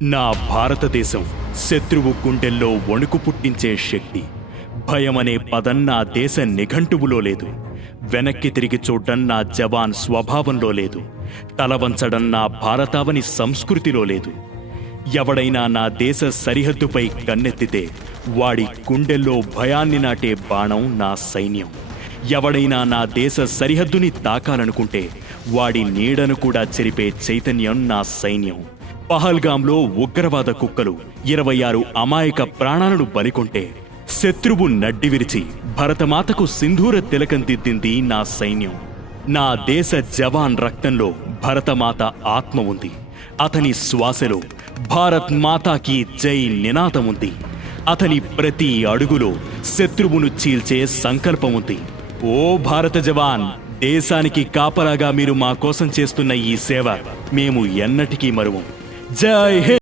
నా భారతదేశం శత్రువు గుండెల్లో వణుకు పుట్టించే శక్తి. భయమనే పదం నా దేశ నిఘంటువులో లేదు. వెనక్కి తిరిగి చూడ్డం నా జవాన్ స్వభావంలో లేదు. తలవంచడం నా భారతావని సంస్కృతిలో లేదు. ఎవడైనా నా దేశ సరిహద్దుపై కన్నెత్తితే వాడి గుండెల్లో భయాన్ని నాటే బాణం నా సైన్యం. ఎవడైనా నా దేశ సరిహద్దుని తాకాలనుకుంటే వాడి నీడను కూడా చెరిపే చైతన్యం నా సైన్యం. పహల్గాంలో ఉగ్రవాద కుక్కలు 26 అమాయక ప్రాణాలను బలికొంటే శత్రువు నడ్డి విరిచి భరతమాతకు సింధూర తిలకం దిద్దింది నా సైన్యం. నా దేశ జవాన్ రక్తంలో భరతమాత ఆత్మ ఉంది. అతని శ్వాసలో భారత్ మాతాకి జై నినాదం ఉంది. అతని ప్రతి అడుగులో శత్రువును చీల్చే సంకల్పం ఉంది. ఓ భారత జవాన్, దేశానికి కాపలాగా మీరు మా కోసం చేస్తున్న ఈ సేవ మేము ఎన్నటికీ మరువం. జై హింద్.